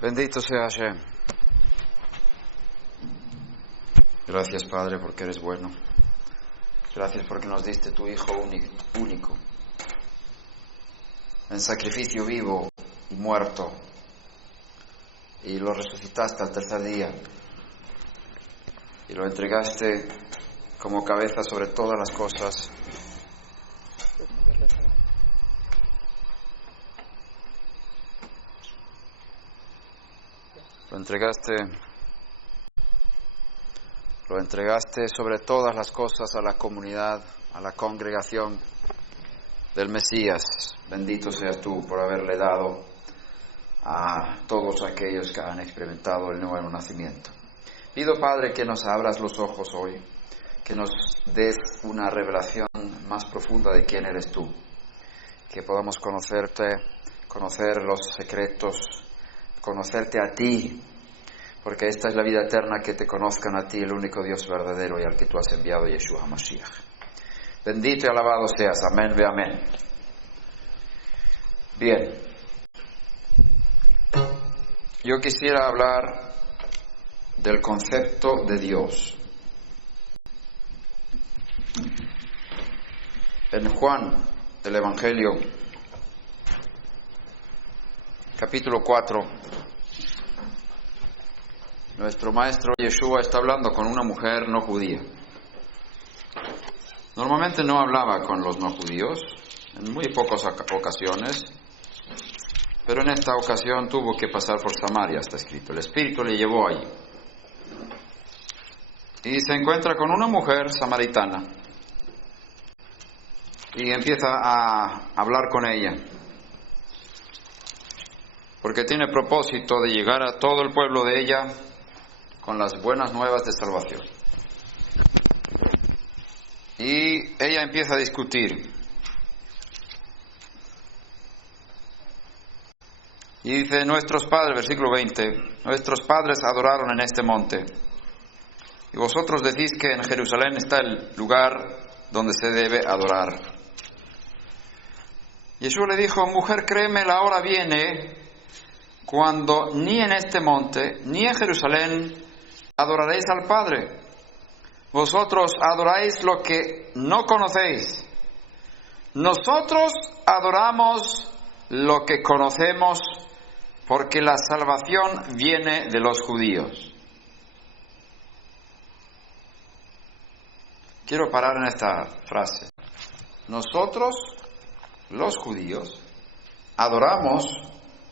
Bendito sea Hashem. Gracias, Padre, porque eres bueno. Gracias porque nos diste tu Hijo único, en sacrificio vivo y muerto, y lo resucitaste al tercer día, y lo entregaste como cabeza sobre todas las cosas. Lo entregaste sobre todas las cosas a la comunidad, a la congregación del Mesías. Bendito seas tú por haberle dado a todos aquellos que han experimentado el nuevo nacimiento. Pido, Padre, que nos abras los ojos hoy, que nos des una revelación más profunda de quién eres tú, que podamos conocerte, conocer los secretos, conocerte a ti, porque esta es la vida eterna, que te conozcan a ti, el único Dios verdadero y al que tú has enviado, Yeshua HaMashiach. Bendito y alabado seas. Amén ve amén. Bien. Yo quisiera hablar del concepto de Dios. En Juan, del Evangelio, capítulo 4, nuestro maestro Yeshua está hablando con una mujer no judía. Normalmente no hablaba con los no judíos, en muy pocas ocasiones, pero en esta ocasión tuvo que pasar por Samaria, está escrito. El Espíritu le llevó allí. Y se encuentra con una mujer samaritana y empieza a hablar con ella, porque tiene propósito de llegar a todo el pueblo de ella con las buenas nuevas de salvación. Y ella empieza a discutir. Y dice, nuestros padres, versículo 20, nuestros padres adoraron en este monte. Y vosotros decís que en Jerusalén está el lugar donde se debe adorar. Yeshua le dijo, mujer, créeme, la hora viene cuando ni en este monte, ni en Jerusalén adoraréis al Padre. Vosotros adoráis lo que no conocéis. Nosotros adoramos lo que conocemos, porque la salvación viene de los judíos. Quiero parar en esta frase. Nosotros, los judíos, adoramos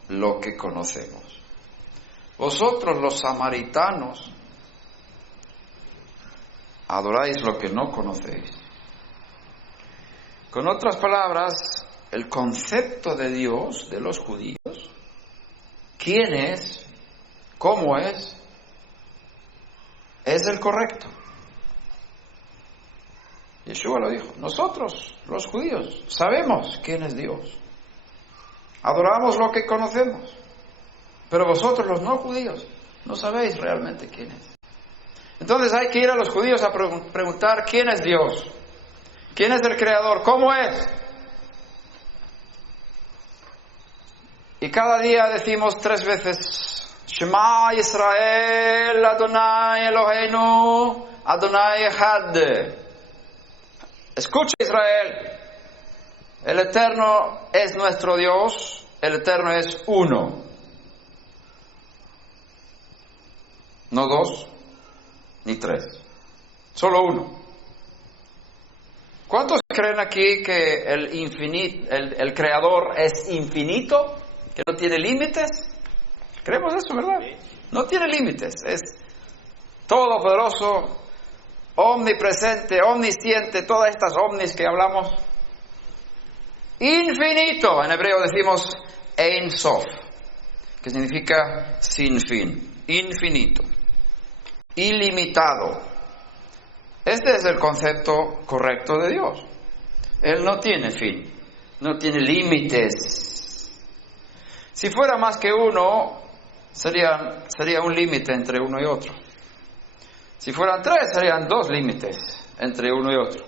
lo que conocemos. Vosotros, los samaritanos, adoráis lo que no conocéis. Con otras palabras, el concepto de Dios, de los judíos, quién es, cómo es el correcto. Yeshua lo dijo, nosotros, los judíos, sabemos quién es Dios. Adoramos lo que conocemos. Pero vosotros, los no judíos, no sabéis realmente quién es. Entonces hay que ir a los judíos a preguntar quién es Dios, quién es el Creador, cómo es. Y cada día decimos 3 veces, Shema Yisrael, Adonai Eloheinu, Adonai Echad. Escucha, Israel, el Eterno es nuestro Dios, el Eterno es uno. No 2, ni 3, solo uno. ¿Cuántos creen aquí que el Creador es infinito, que no tiene límites? Creemos eso, ¿verdad? No tiene límites, es todopoderoso, omnipresente, omnisciente, todas estas omnis que hablamos. Infinito, en hebreo decimos Ein Sof, que significa sin fin, infinito, ilimitado. Este es el concepto correcto de Dios. Él no tiene fin, no tiene límites. Si fuera más que uno, sería un límite entre uno y otro. Si fueran 3, serían 2 límites entre uno y otro.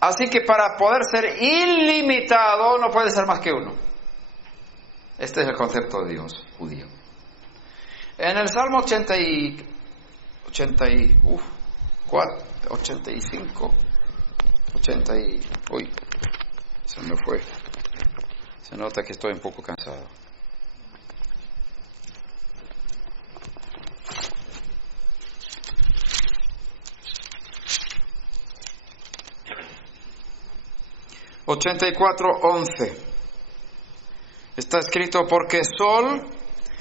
Así que para poder ser ilimitado, no puede ser más que uno. Este es el concepto de Dios judío. En el Salmo 85, uy, se me fue. Se nota que estoy un poco cansado. (84:11) está escrito: porque sol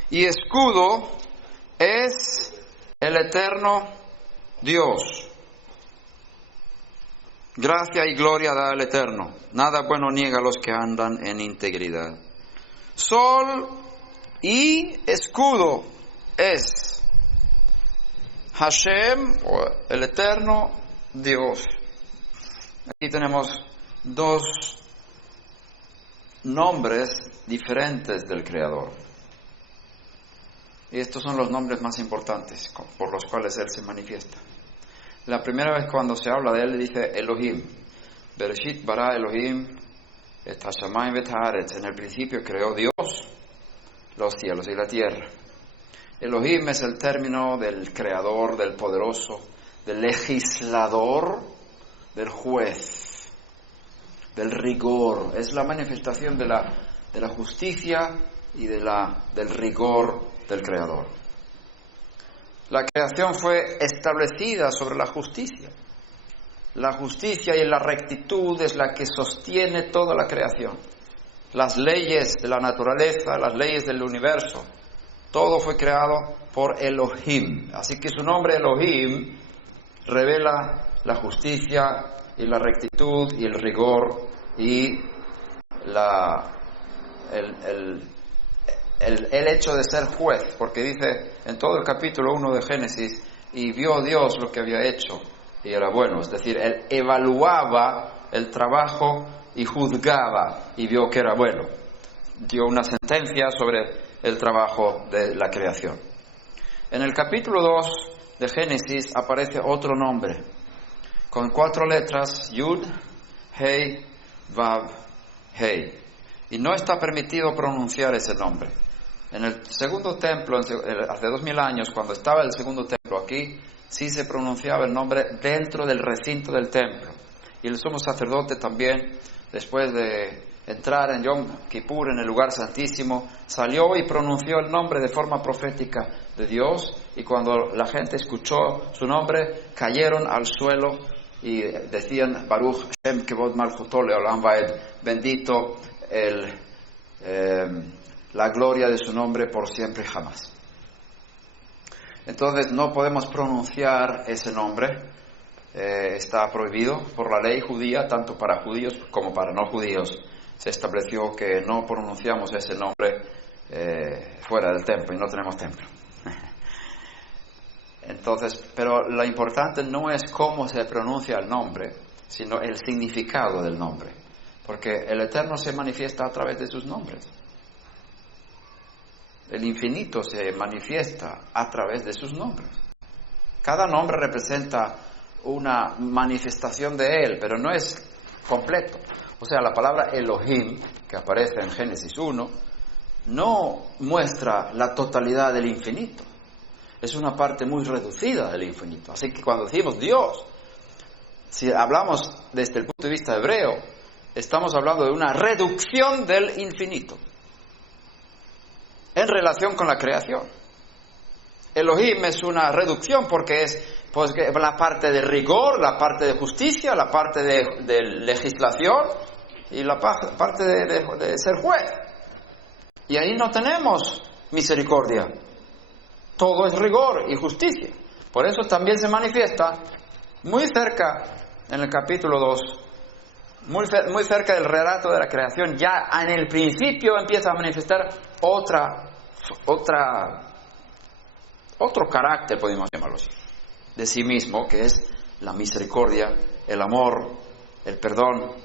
y escudo es el eterno Dios. Gracia y gloria da al Eterno. Nada bueno niega a los que andan en integridad. Sol y escudo es Hashem, o el Eterno Dios. Aquí tenemos dos nombres diferentes del Creador. Y estos son los nombres más importantes por los cuales Él se manifiesta. La primera vez cuando se habla de Él dice Elohim. Bereshit bara Elohim et hashamayim vet haaretz. En el principio creó Dios los cielos y la tierra. Elohim es el término del creador, del poderoso, del legislador, del juez, del rigor. Es la manifestación de la justicia y del rigor del creador. La creación fue establecida sobre la justicia. La justicia y la rectitud es la que sostiene toda la creación. Las leyes de la naturaleza, las leyes del universo, todo fue creado por Elohim. Así que su nombre Elohim revela la justicia y la rectitud y el rigor y el hecho de ser juez, porque dice en todo el capítulo 1 de Génesis: y vio Dios lo que había hecho y era bueno. Es decir, Él evaluaba el trabajo y juzgaba y vio que era bueno. Dio una sentencia sobre el trabajo de la creación. En el capítulo 2 de Génesis aparece otro nombre con 4 letras: Yud, Hei, Vav, Hei. Y no está permitido pronunciar ese nombre. En el segundo templo, hace 2000 años, cuando estaba el segundo templo aquí, sí se pronunciaba el nombre dentro del recinto del templo. Y el sumo sacerdote también, después de entrar en Yom Kippur, en el lugar santísimo, salió y pronunció el nombre de forma profética de Dios. Y cuando la gente escuchó su nombre, cayeron al suelo y decían: Baruch Shem Kevod Malchuto Leolam Vaed, bendito la gloria de su nombre por siempre y jamás. Entonces no podemos pronunciar ese nombre, está prohibido por la ley judía, tanto para judíos como para no judíos. Se estableció que no pronunciamos ese nombre fuera del templo, y no tenemos templo. Entonces, pero lo importante no es cómo se pronuncia el nombre, sino el significado del nombre, porque el Eterno se manifiesta a través de sus nombres. El infinito se manifiesta a través de sus nombres. Cada nombre representa una manifestación de Él, pero no es completo. O sea, la palabra Elohim, que aparece en Génesis 1, no muestra la totalidad del infinito. Es una parte muy reducida del infinito. Así que cuando decimos Dios, si hablamos desde el punto de vista hebreo, estamos hablando de una reducción del infinito en relación con la creación. Elohim es una reducción porque es la parte de rigor, la parte de justicia, la parte de legislación y la parte de ser juez. Y ahí no tenemos misericordia. Todo es rigor y justicia. Por eso también se manifiesta muy cerca, en el capítulo 2, muy cerca del relato de la creación. Ya en el principio empieza a manifestar otro carácter, podemos llamarlo así, de sí mismo, que es la misericordia, el amor, el perdón.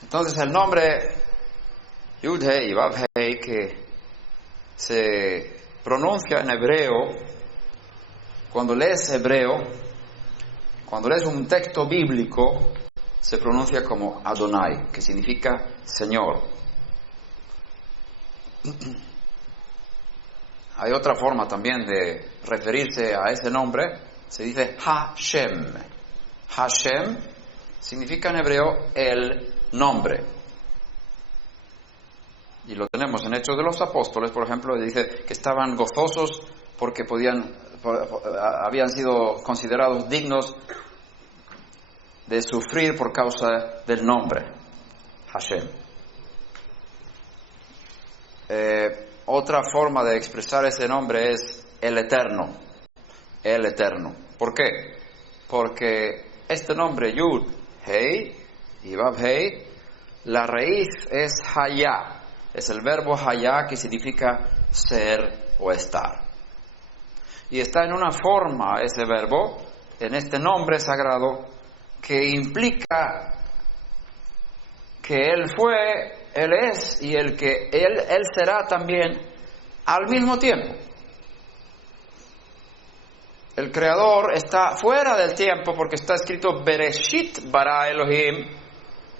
Entonces el nombre Yud Hei Vav Hei, que se pronuncia en hebreo, cuando lees un texto bíblico, se pronuncia como Adonai, que significa Señor. Hay otra forma también de referirse a ese nombre, se dice Hashem. Hashem significa en hebreo el nombre. Y lo tenemos en Hechos de los Apóstoles, por ejemplo, dice que estaban gozosos porque habían sido considerados dignos de sufrir por causa del nombre, Hashem. Otra forma de expresar ese nombre es el Eterno. El Eterno. ¿Por qué? Porque este nombre, Yud, Hei y Vav Hei, la raíz es Hayá. Es el verbo Hayá, que significa ser o estar. Y está en una forma ese verbo, en este nombre sagrado, que implica que Él fue, Él es y Él será también al mismo tiempo. El Creador está fuera del tiempo porque está escrito Bereshit bara Elohim.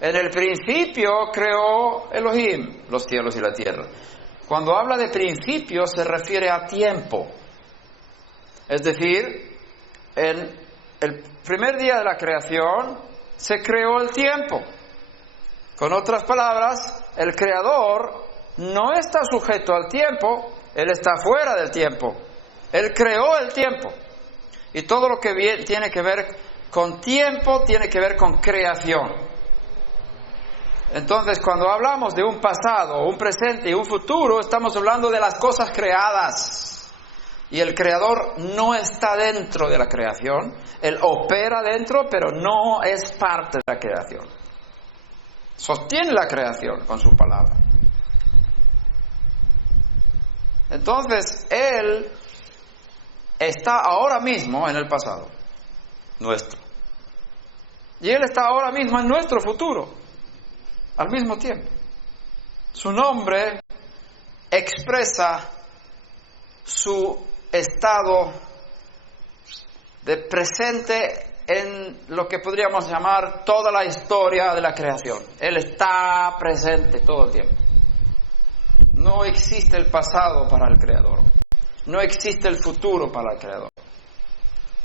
En el principio creó Elohim los cielos y la tierra. Cuando habla de principio se refiere a tiempo. Es decir, en el primer día de la creación se creó el tiempo. Con otras palabras, el Creador no está sujeto al tiempo, Él está fuera del tiempo. Él creó el tiempo. Y todo lo que tiene que ver con tiempo tiene que ver con creación. Entonces, cuando hablamos de un pasado, un presente y un futuro, estamos hablando de las cosas creadas. Y el Creador no está dentro de la creación. Él opera dentro, pero no es parte de la creación. Sostiene la creación con su palabra. Entonces, Él está ahora mismo en el pasado nuestro. Y Él está ahora mismo en nuestro futuro, al mismo tiempo. Su nombre expresa su estado de presente en lo que podríamos llamar toda la historia de la creación. Él está presente todo el tiempo. No existe el pasado para el Creador. No existe el futuro para el Creador.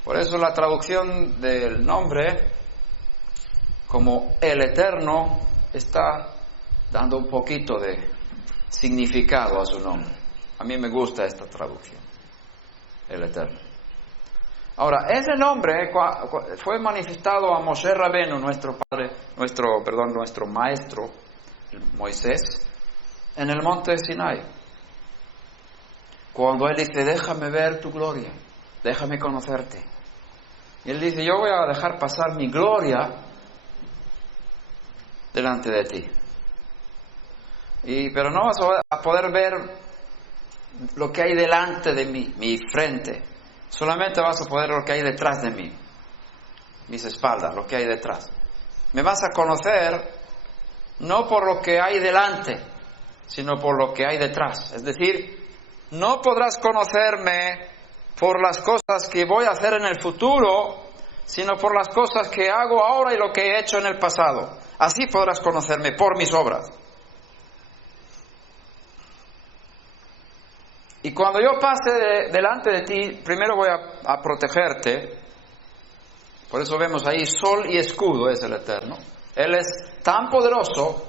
Por eso la traducción del nombre como el Eterno está dando un poquito de significado a su nombre. A mí me gusta esta traducción, el Eterno. Ahora, ese nombre fue manifestado a Moshe Rabenu, nuestro maestro, Moisés, en el monte Sinai. Cuando él dice, déjame ver tu gloria, déjame conocerte. Y él dice, yo voy a dejar pasar mi gloria delante de ti. Pero no vas a poder ver lo que hay delante de mí, mi frente. Solamente vas a poder ver lo que hay detrás de mí, mis espaldas, lo que hay detrás. Me vas a conocer no por lo que hay delante, sino por lo que hay detrás. Es decir, no podrás conocerme por las cosas que voy a hacer en el futuro, sino por las cosas que hago ahora y lo que he hecho en el pasado. Así podrás conocerme por mis obras. Y cuando yo pase delante de ti, primero voy a protegerte. Por eso vemos ahí sol y escudo es el Eterno. Él es tan poderoso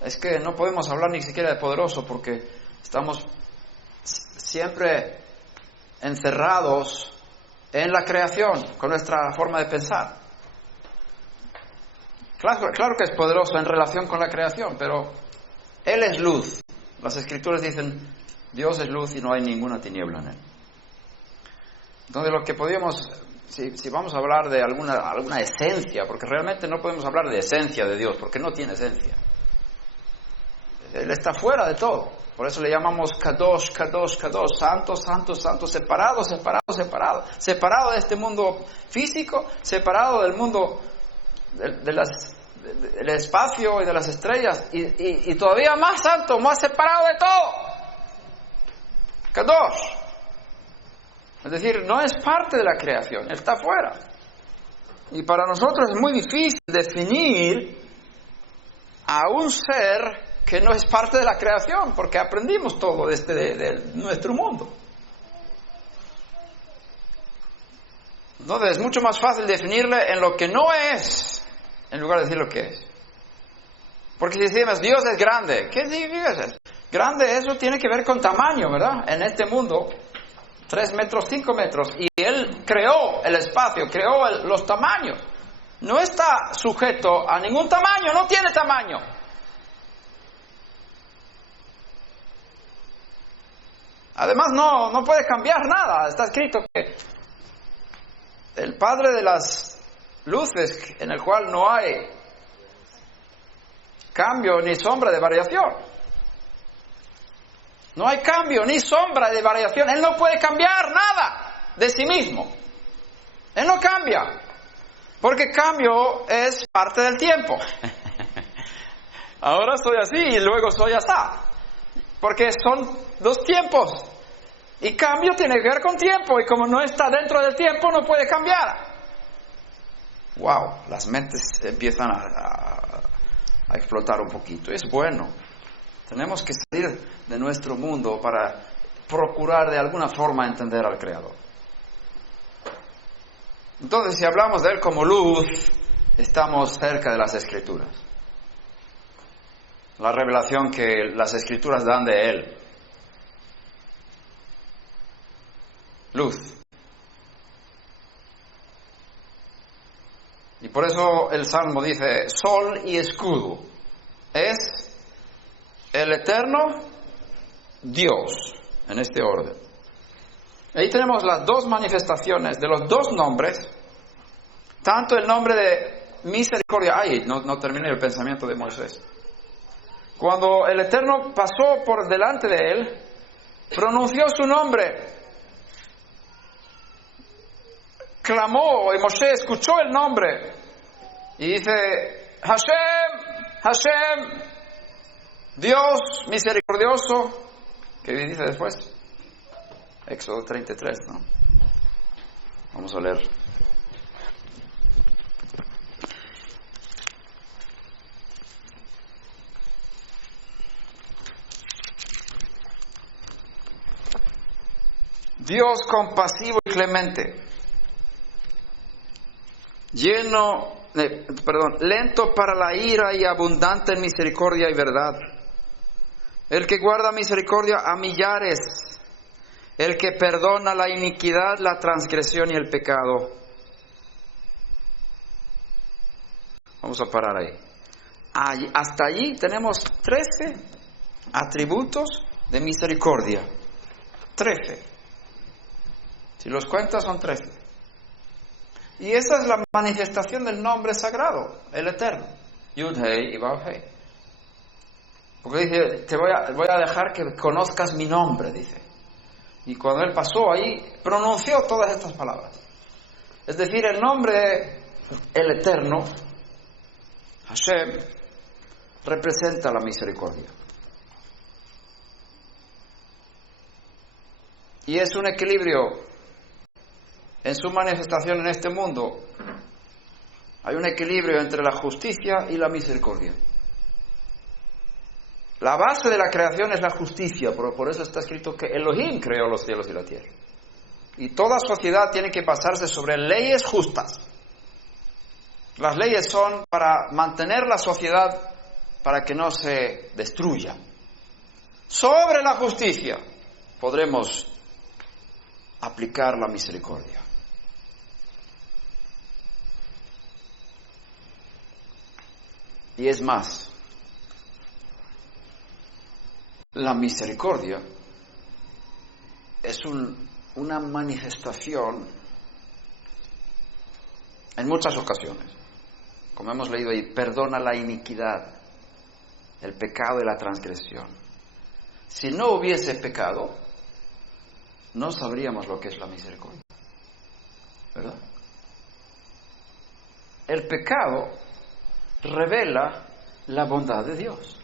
es que no podemos hablar ni siquiera de poderoso porque estamos siempre encerrados en la creación con nuestra forma de pensar. Claro que es poderoso en relación con la creación, pero Él es luz. Las Escrituras dicen, Dios es luz y no hay ninguna tiniebla en Él. Entonces lo que podríamos, si vamos a hablar de alguna esencia, porque realmente no podemos hablar de esencia de Dios, porque no tiene esencia. Él está fuera de todo. Por eso le llamamos Kadosh, Kadosh, Kadosh, santo, santo, santo, separado, separado, separado. Separado de este mundo físico, separado del mundo del espacio y de las estrellas, y todavía más santo, más separado de todo. Kadosh. Es decir, no es parte de la creación, Él está fuera. Y para nosotros es muy difícil definir a un ser que no es parte de la creación, porque aprendimos todo de nuestro mundo. Entonces es mucho más fácil definirle en lo que no es, en lugar de decir lo que es. Porque si decimos Dios es grande, ¿qué significa eso? Grande, eso tiene que ver con tamaño, ¿verdad? En este mundo, 3 metros, 5 metros, y Él creó el espacio, creó los tamaños. No está sujeto a ningún tamaño, no tiene tamaño. Además no puede cambiar nada. Está escrito que el Padre de las luces, en el cual no hay cambio ni sombra de variación. No hay cambio ni sombra de variación. Él no puede cambiar nada de sí mismo. Él no cambia. Porque cambio es parte del tiempo. Ahora soy así y luego soy así. Porque son 2 tiempos. Y cambio tiene que ver con tiempo. Y como no está dentro del tiempo, no puede cambiar. Wow, las mentes empiezan a explotar un poquito. Es bueno. Tenemos que salir de nuestro mundo para procurar de alguna forma entender al Creador. Entonces, si hablamos de Él como luz, estamos cerca de las Escrituras. La revelación que las Escrituras dan de Él. Luz. Y por eso el Salmo dice, sol y escudo. Es el eterno Dios, en este orden. Ahí tenemos las 2 manifestaciones de los 2 nombres, tanto el nombre de misericordia. No terminé el pensamiento de Moisés. Cuando el Eterno pasó por delante de él, pronunció su nombre, clamó, y Moshe escuchó el nombre, y dice, Hashem, Hashem, Dios misericordioso. ¿Qué dice después? Éxodo 33, ¿no? Vamos a leer. Dios compasivo y clemente, lento para la ira y abundante en misericordia y verdad. El que guarda misericordia a millares, el que perdona la iniquidad, la transgresión y el pecado. Vamos a parar ahí. Hasta allí tenemos 13 atributos de misericordia. 13. Si los cuentas son 13. Y esa es la manifestación del nombre sagrado, el Eterno. Yud-Hei y Vav-Hei. Porque dice, te voy a dejar que conozcas mi nombre, dice. Y cuando él pasó ahí, pronunció todas estas palabras. Es decir, el nombre, el Eterno, Hashem, representa la misericordia. Y es un equilibrio en su manifestación en este mundo. Hay un equilibrio entre la justicia y la misericordia. La base de la creación es la justicia, por eso está escrito que Elohim creó los cielos y la tierra. Y toda sociedad tiene que basarse sobre leyes justas. Las leyes son para mantener la sociedad, para que no se destruya. Sobre la justicia podremos aplicar la misericordia. Y es más, la misericordia es una manifestación en muchas ocasiones. Como hemos leído ahí, perdona la iniquidad, el pecado y la transgresión. Si no hubiese pecado, no sabríamos lo que es la misericordia, ¿verdad? El pecado revela la bondad de Dios.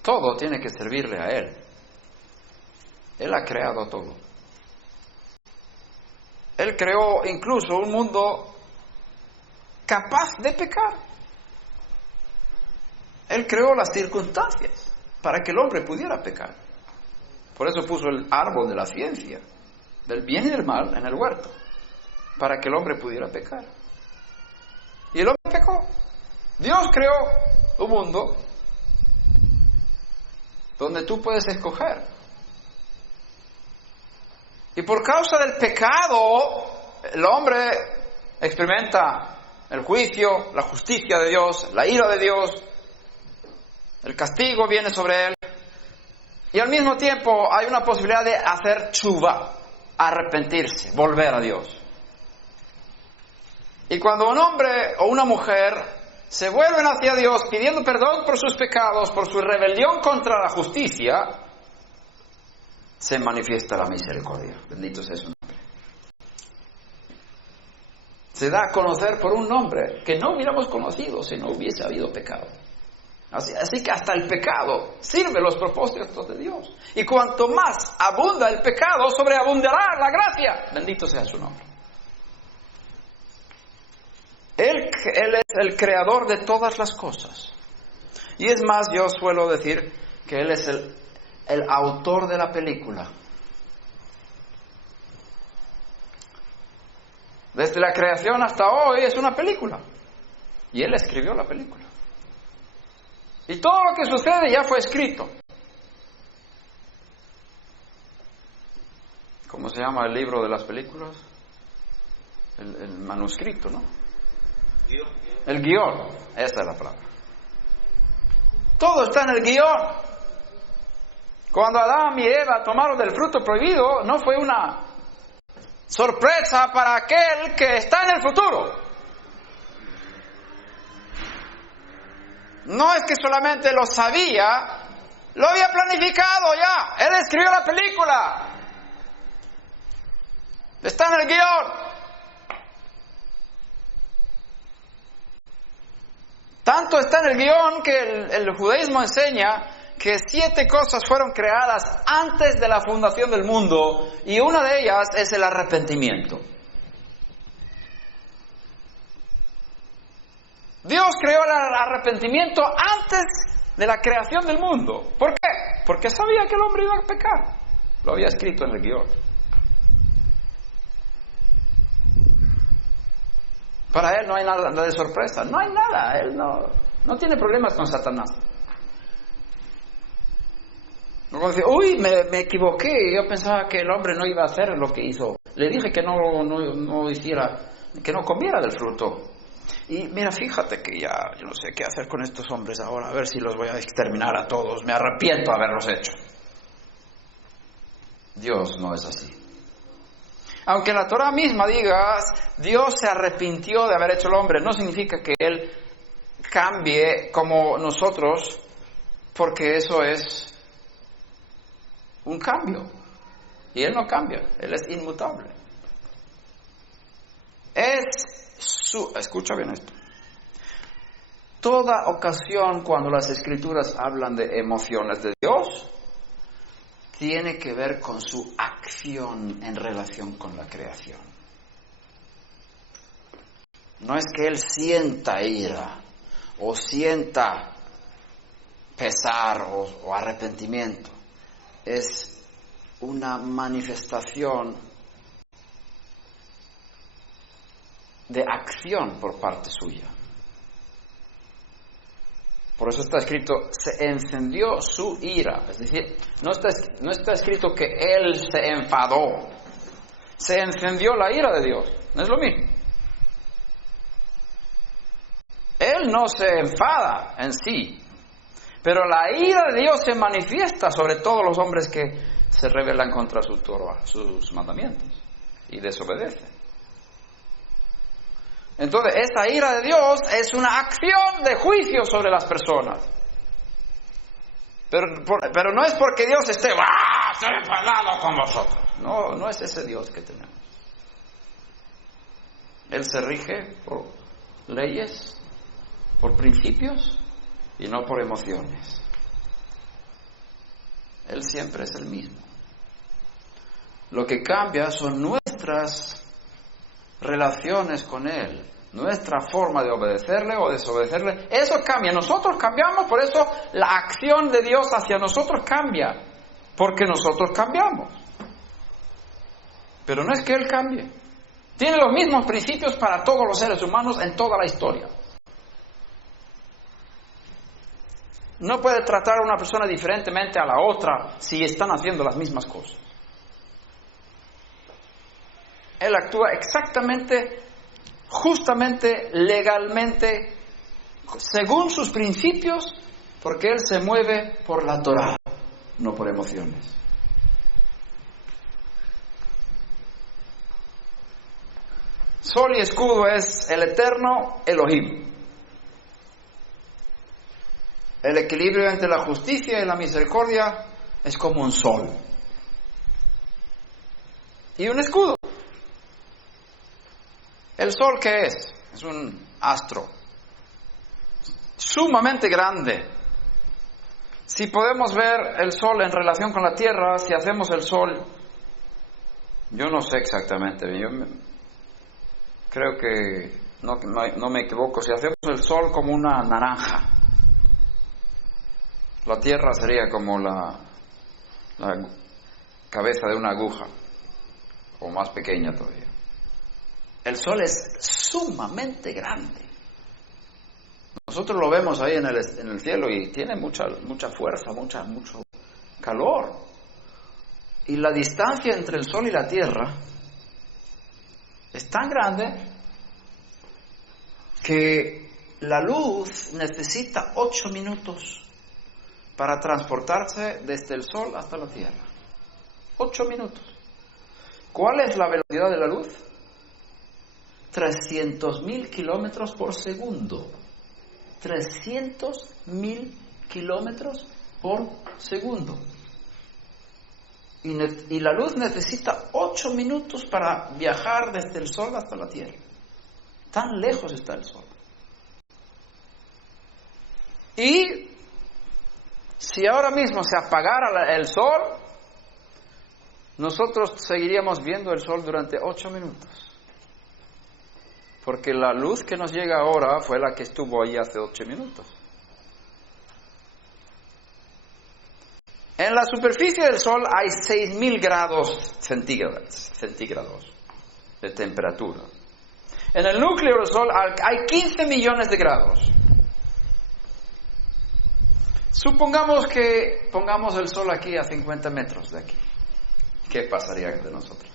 Todo tiene que servirle a Él. Él ha creado todo. Él creó incluso un mundo capaz de pecar. Él creó las circunstancias para que el hombre pudiera pecar. Por eso puso el árbol de la ciencia, del bien y del mal, en el huerto, para que el hombre pudiera pecar. Y el hombre pecó. Dios creó un mundo donde tú puedes escoger. Y por causa del pecado, el hombre experimenta el juicio, la justicia de Dios, la ira de Dios, el castigo viene sobre él. Y al mismo tiempo hay una posibilidad de hacer tshuva, arrepentirse, volver a Dios. Y cuando un hombre o una mujer se vuelven hacia Dios pidiendo perdón por sus pecados, por su rebelión contra la justicia, se manifiesta la misericordia. Bendito sea su nombre. Se da a conocer por un nombre que no hubiéramos conocido si no hubiese habido pecado. Así que hasta el pecado sirve los propósitos de Dios. Y cuanto más abunda el pecado, sobreabundará la gracia. Bendito sea su nombre. Él es el creador de todas las cosas. Y es más, yo suelo decir que Él es el autor de la película. Desde la creación hasta hoy es una película. Y Él escribió la película. Y todo lo que sucede ya fue escrito. ¿Cómo se llama el libro de las películas? El manuscrito, ¿no? El guión. Esa es la palabra. Todo está en el guión. Cuando Adán y Eva tomaron del fruto prohibido, no fue una sorpresa para aquel que está en el futuro. No es que solamente lo sabía, lo había planificado ya. Él escribió la película. Está en el guión. Tanto está en el guión que el judaísmo enseña que 7 cosas fueron creadas antes de la fundación del mundo, y una de ellas es el arrepentimiento. Dios creó el arrepentimiento antes de la creación del mundo. ¿Por qué? Porque sabía que el hombre iba a pecar. Lo había escrito en el guión. Para Él no hay nada de sorpresa. No hay nada. Él no tiene problemas con Satanás. No dice, uy, me equivoqué. Yo pensaba que el hombre no iba a hacer lo que hizo. Le dije que no hiciera, que no comiera del fruto. Y mira, fíjate que ya yo no sé qué hacer con estos hombres ahora, a ver si los voy a exterminar a todos, me arrepiento de haberlos hecho. Dios no es así. Aunque la Torah misma diga, Dios se arrepintió de haber hecho el hombre, no significa que Él cambie como nosotros, porque eso es un cambio. Y Él no cambia, Él es inmutable. Escucha bien esto. Toda ocasión cuando las Escrituras hablan de emociones de Dios, tiene que ver con su acción en relación con la creación. No es que Él sienta ira o sienta pesar o arrepentimiento. Es una manifestación de acción por parte suya. Por eso está escrito, se encendió su ira. Es decir, no está escrito que Él se enfadó. Se encendió la ira de Dios. No es lo mismo. Él no se enfada en sí, pero la ira de Dios se manifiesta sobre todos los hombres que se rebelan contra su Torah, sus mandamientos, y desobedecen. Entonces, esa ira de Dios es una acción de juicio sobre las personas. Pero no es porque Dios esté enfadado con vosotros. No es ese Dios que tenemos. Él se rige por leyes, por principios y no por emociones. Él siempre es el mismo. Lo que cambia son nuestras relaciones con Él, nuestra forma de obedecerle o desobedecerle, eso cambia. Nosotros cambiamos, por eso la acción de Dios hacia nosotros cambia, porque nosotros cambiamos. Pero no es que Él cambie. Tiene los mismos principios para todos los seres humanos en toda la historia. No puede tratar a una persona diferentemente a la otra si están haciendo las mismas cosas. Él actúa exactamente, justamente, legalmente, según sus principios, porque Él se mueve por la Torá, no por emociones. Sol y escudo es el eterno Elohim. El equilibrio entre la justicia y la misericordia es como un sol. Y un escudo. ¿El sol qué es? Es un astro sumamente grande. Si podemos ver el sol en relación con la tierra, si hacemos el sol, yo no sé exactamente, yo creo que no me equivoco, si hacemos el sol como una naranja, la tierra sería como la cabeza de una aguja, o más pequeña todavía. El sol es sumamente grande. Nosotros lo vemos ahí en el cielo y tiene mucha fuerza, mucho calor. Y la distancia entre el sol y la tierra es tan grande que la luz necesita 8 minutos para transportarse desde el sol hasta la tierra. 8 minutos. ¿Cuál es la velocidad de la luz? 300.000 kilómetros por segundo. 300.000 kilómetros por segundo. Y la luz necesita 8 minutos para viajar desde el sol hasta la tierra. Tan lejos está el sol. Y si ahora mismo se apagara el sol, nosotros seguiríamos viendo el sol durante 8 minutos. Porque la luz que nos llega ahora fue la que estuvo ahí hace 8 minutos. En la superficie del Sol hay 6.000 grados centígrados de temperatura. En el núcleo del Sol hay 15 millones de grados. Supongamos que pongamos el Sol aquí a 50 metros de aquí. ¿Qué pasaría de nosotros?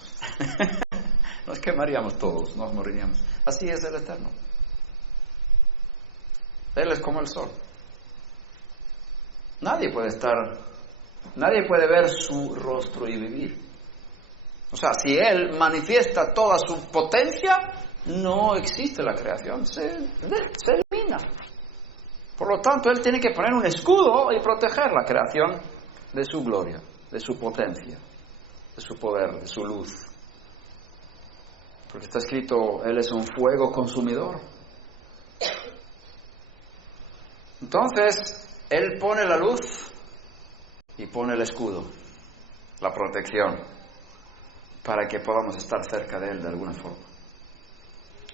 Nos quemaríamos todos, nos moriríamos. Así es el Eterno. Él es como el sol. Nadie puede ver su rostro y vivir. O sea, si Él manifiesta toda su potencia, no existe la creación, se elimina. Por lo tanto, Él tiene que poner un escudo y proteger la creación de su gloria, de su potencia, de su poder, de su luz. Porque está escrito, Él es un fuego consumidor. Entonces, Él pone la luz y pone el escudo, la protección, para que podamos estar cerca de Él de alguna forma.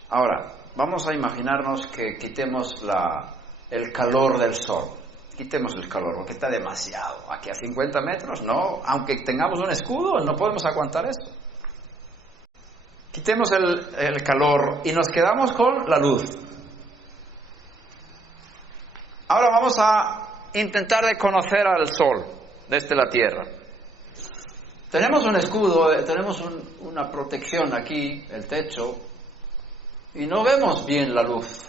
Ahora, vamos a imaginarnos que quitemos el calor del sol. Quitemos el calor, porque está demasiado. Aquí a 50 metros, no, aunque tengamos un escudo, no podemos aguantar eso. Quitemos el calor y nos quedamos con la luz. Ahora vamos a intentar de conocer al sol desde la tierra. Tenemos un escudo, tenemos una protección aquí, el techo, y no vemos bien la luz.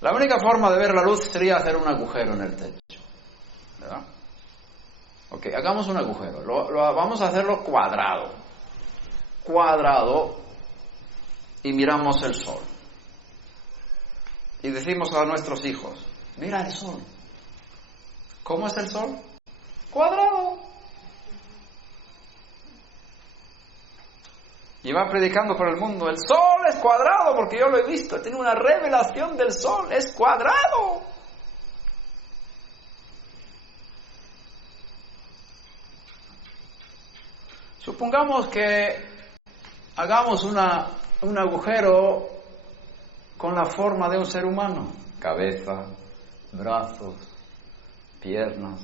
La única forma de ver la luz sería hacer un agujero en el techo, ¿verdad? Ok, hagamos un agujero. Vamos a hacerlo cuadrado, y miramos el sol. Y decimos a nuestros hijos, mira el sol. ¿Cómo es el sol? Cuadrado. Y va predicando por el mundo, el sol es cuadrado, porque yo lo he visto, tiene una revelación del sol, es cuadrado. Supongamos que hagamos un agujero con la forma de un ser humano. Cabeza, brazos, piernas.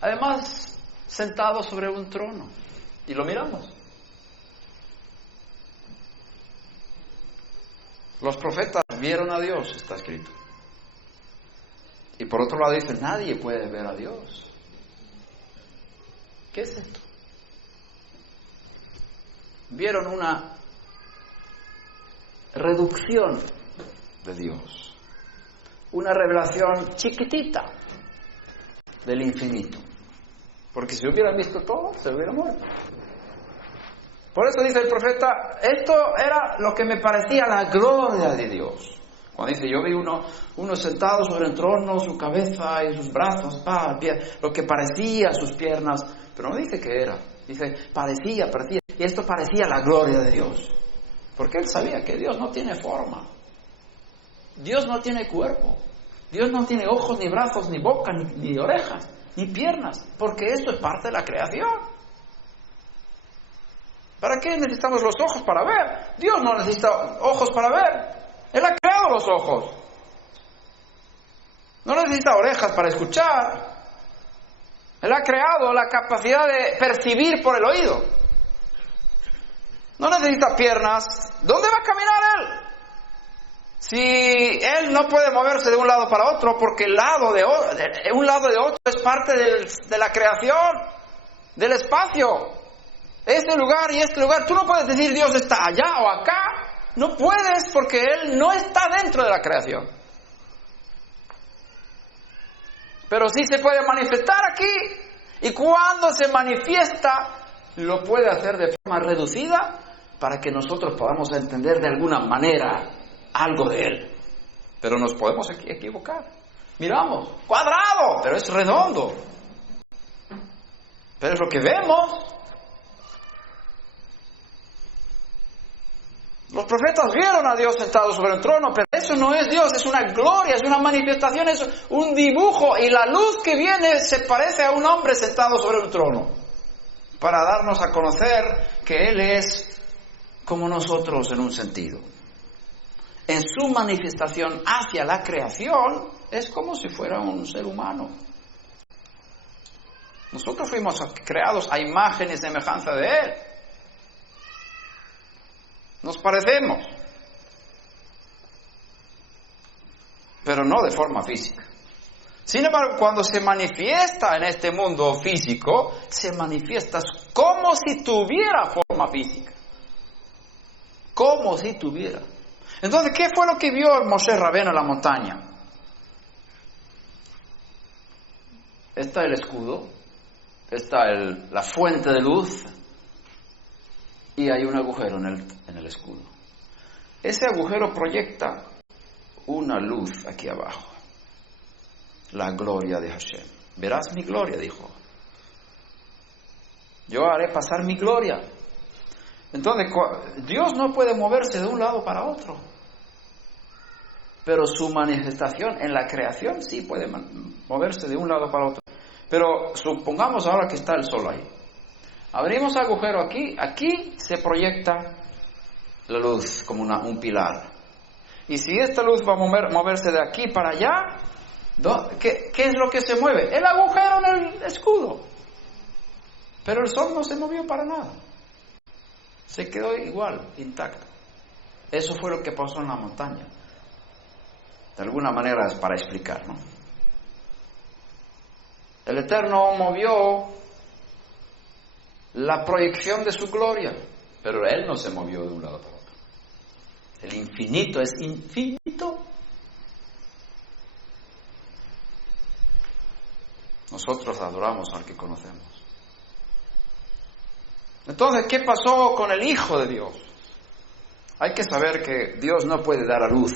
Además, sentado sobre un trono. Y lo miramos. Los profetas vieron a Dios, está escrito. Y por otro lado dice, nadie puede ver a Dios. ¿Qué es esto? Vieron una reducción de Dios, una revelación chiquitita del infinito, porque si hubieran visto todo, se hubieran muerto. Por eso dice el profeta, esto era lo que me parecía la gloria de Dios. Cuando dice, yo vi uno sentado sobre el trono, su cabeza y sus brazos, lo que parecía sus piernas, pero no dice qué era, dice, parecía, y esto parecía la gloria de Dios. Porque él sabía que Dios no tiene forma. Dios no tiene cuerpo. Dios no tiene ojos, ni brazos, ni boca, ni orejas, ni piernas. Porque esto es parte de la creación. ¿Para qué necesitamos los ojos para ver? Dios no necesita ojos para ver. Él ha creado los ojos. No necesita orejas para escuchar. Él ha creado la capacidad de percibir por el oído. No necesita piernas. ¿Dónde va a caminar él? Si él no puede moverse de un lado para otro, porque un lado de otro es parte de la creación, del espacio. Este lugar y este lugar. Tú no puedes decir Dios está allá o acá. No puedes, porque él no está dentro de la creación. Pero sí se puede manifestar aquí. Y cuando se manifiesta, lo puede hacer de forma reducida, para que nosotros podamos entender de alguna manera algo de él. Pero nos podemos equivocar. Miramos, cuadrado, pero es redondo. Pero es lo que vemos. Los profetas vieron a Dios sentado sobre el trono, pero eso no es Dios, es una gloria, es una manifestación, es un dibujo, y la luz que viene se parece a un hombre sentado sobre un trono, para darnos a conocer que Él es como nosotros en un sentido. En su manifestación hacia la creación, es como si fuera un ser humano. Nosotros fuimos creados a imagen y semejanza de Él. Nos parecemos, pero no de forma física. Sin embargo, cuando se manifiesta en este mundo físico, se manifiesta como si tuviera forma física. Como si tuviera. Entonces, ¿qué fue lo que vio Moshe Rabbeinu en la montaña? Está el escudo, está la fuente de luz, y hay un agujero en el escudo. Ese agujero proyecta una luz aquí abajo. La gloria de Hashem. Verás mi gloria, dijo. Yo haré pasar mi gloria. Entonces, Dios no puede moverse de un lado para otro. Pero su manifestación en la creación sí puede moverse de un lado para otro. Pero supongamos ahora que está el sol ahí. Abrimos agujero aquí se proyecta la luz como un pilar. Y si esta luz va a moverse de aquí para allá, ¿qué es lo que se mueve? El agujero en el escudo. Pero el sol no se movió para nada. Se quedó igual, intacto. Eso fue lo que pasó en la montaña. De alguna manera es para explicar, ¿no? El Eterno movió la proyección de su gloria, pero Él no se movió de un lado para otro. El infinito es infinito. Nosotros adoramos al que conocemos. Entonces, ¿qué pasó con el Hijo de Dios? Hay que saber que Dios no puede dar a luz.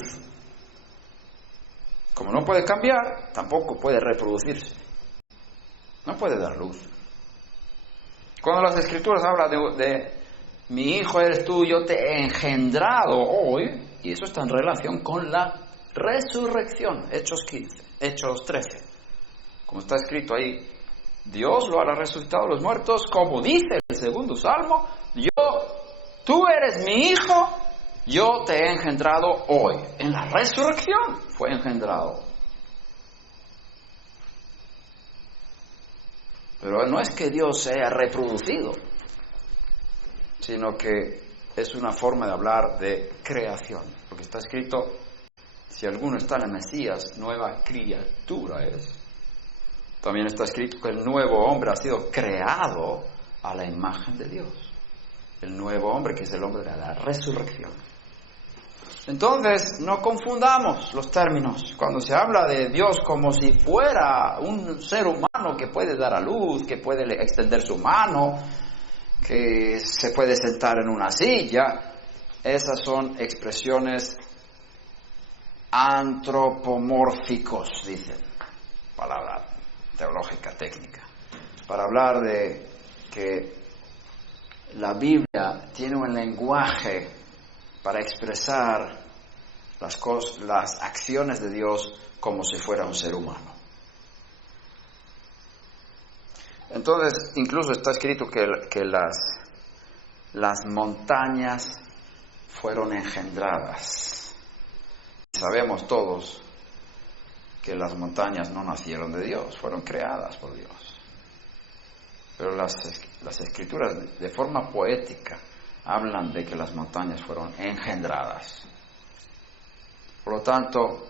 Como no puede cambiar, tampoco puede reproducirse. No puede dar luz. Cuando las Escrituras hablan de mi hijo eres tú, yo te he engendrado hoy, y eso está en relación con la resurrección, Hechos 13. Como está escrito ahí, Dios lo hará resucitado de los muertos, como dice el segundo salmo, tú eres mi hijo, Yo te he engendrado hoy. En la resurrección fue engendrado. Pero no es que Dios se haya reproducido, sino que es una forma de hablar de creación. Porque está escrito, si alguno está en el Mesías, nueva criatura es. También está escrito que el nuevo hombre ha sido creado a la imagen de Dios. El nuevo hombre, que es el hombre de la resurrección. Entonces, no confundamos los términos. Cuando se habla de Dios como si fuera un ser humano que puede dar a luz, que puede extender su mano, que se puede sentar en una silla, esas son expresiones antropomórficos, dicen, palabra teológica, técnica, para hablar de que la Biblia tiene un lenguaje para expresar las acciones de Dios como si fuera un ser humano. Entonces, incluso está escrito que las montañas fueron engendradas. Sabemos todos que las montañas no nacieron de Dios, fueron creadas por Dios. Pero las escrituras de forma poética hablan de que las montañas fueron engendradas. Por lo tanto,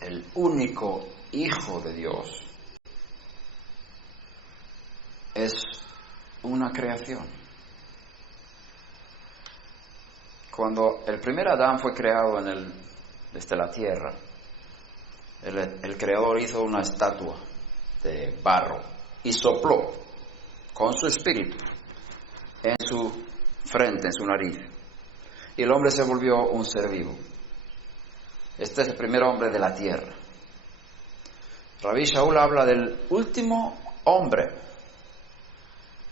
el único Hijo de Dios es una creación. Cuando el primer Adán fue creado desde la tierra, el Creador hizo una estatua de barro y sopló con su espíritu en su frente, en su nariz. Y el hombre se volvió un ser vivo. Este es el primer hombre de la tierra. Rabbi Shaul habla del último hombre.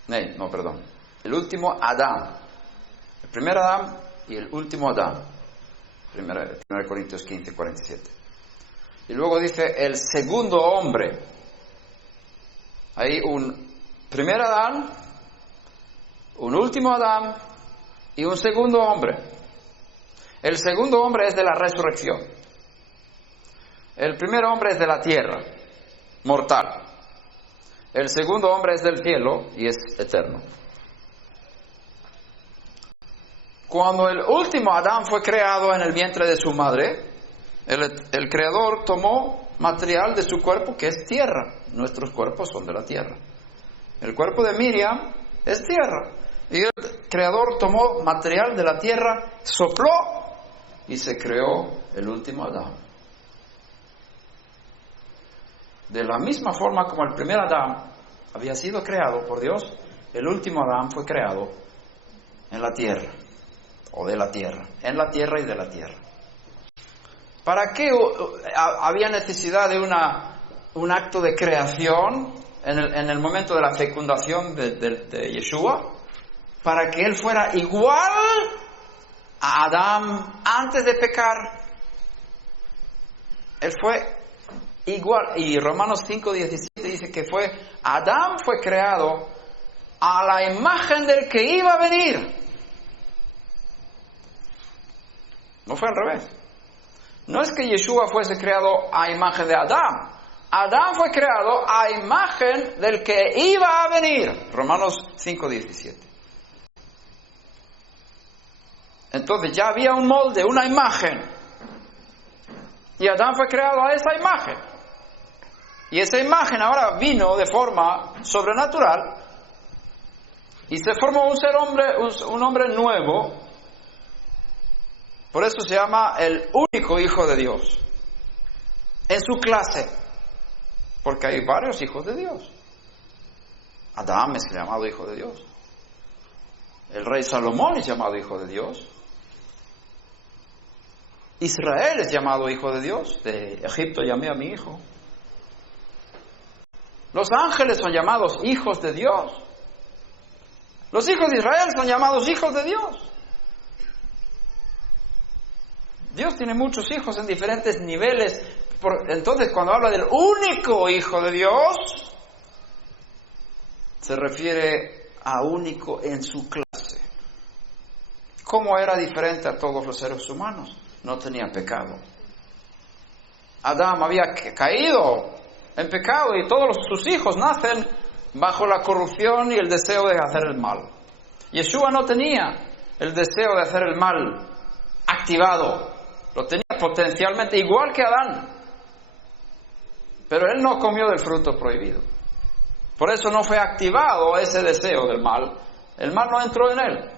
El último Adán. El primer Adán y el último Adán. 1 Corintios 15, 47. Y luego dice el segundo hombre. Hay un primer Adán, un último Adán y un segundo hombre. El segundo hombre es de la resurrección. El primer hombre es de la tierra, mortal. El segundo hombre es del cielo y es eterno. Cuando el último Adán fue creado en el vientre de su madre, el Creador tomó material de su cuerpo que es tierra. Nuestros cuerpos son de la tierra. El cuerpo de Miriam es tierra. Y el Creador tomó material de la tierra, sopló y se creó el último Adán. De la misma forma como el primer Adán había sido creado por Dios, el último Adán fue creado en la tierra, o de la tierra, en la tierra y de la tierra. ¿Para qué había necesidad de un acto de creación en el momento de la fecundación de Yeshua? Para que él fuera igual a Adán antes de pecar. Él fue igual. Y Romanos 5:17 dice que Adán fue creado a la imagen del que iba a venir. No fue al revés. No es que Yeshua fuese creado a imagen de Adán. Adán fue creado a imagen del que iba a venir. Romanos 5:17. Entonces ya había un molde, una imagen. Y Adán fue creado a esa imagen. Y esa imagen ahora vino de forma sobrenatural. Y se formó un hombre nuevo. Por eso se llama el único Hijo de Dios. En su clase. Porque hay varios hijos de Dios. Adán es llamado Hijo de Dios. El rey Salomón es llamado Hijo de Dios. Israel es llamado Hijo de Dios. De Egipto llamé a mi hijo. Los ángeles son llamados hijos de Dios. Los hijos de Israel son llamados hijos de Dios. Dios tiene muchos hijos en diferentes niveles. Entonces, cuando habla del único Hijo de Dios, se refiere a único en su clase. ¿cómo era diferente a todos los seres humanos? No tenía pecado. Adán había caído en pecado y todos sus hijos nacen bajo la corrupción y el deseo de hacer el mal. Yeshua no tenía el deseo de hacer el mal activado, lo tenía potencialmente igual que Adán, pero él no comió del fruto prohibido. Por eso no fue activado ese deseo del mal, el mal no entró en él.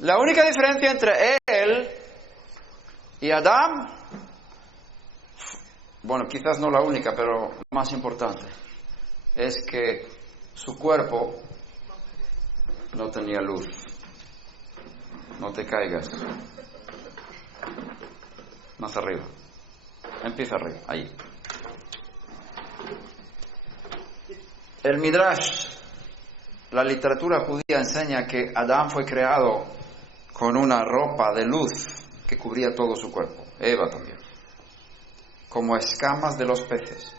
La única diferencia entre él y Adán, bueno, quizás no la única, pero lo más importante, es que su cuerpo no tenía luz. No te caigas. Más arriba. Empieza arriba, ahí. El Midrash, la literatura judía enseña que Adán fue creado con una ropa de luz que cubría todo su cuerpo. Eva también. Como escamas de los peces.